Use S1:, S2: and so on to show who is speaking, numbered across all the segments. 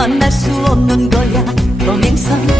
S1: 만날 수 없는 거야. 동행선.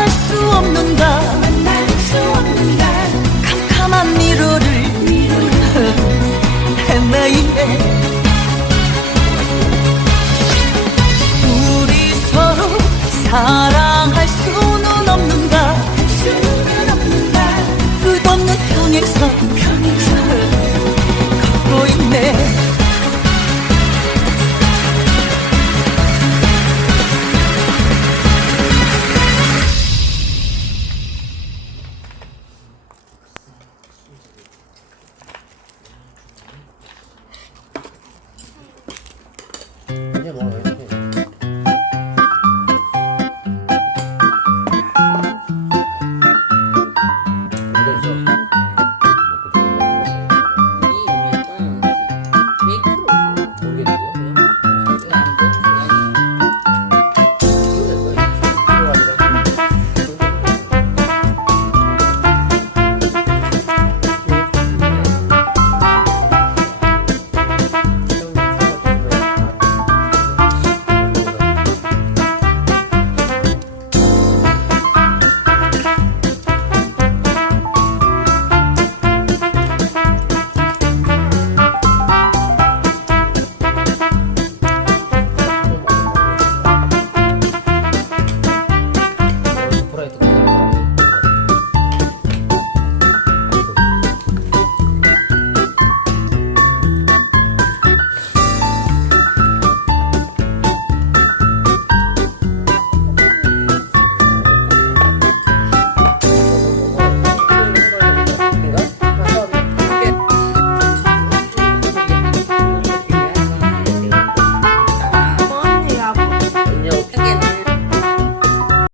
S1: 예. 우리 서로 사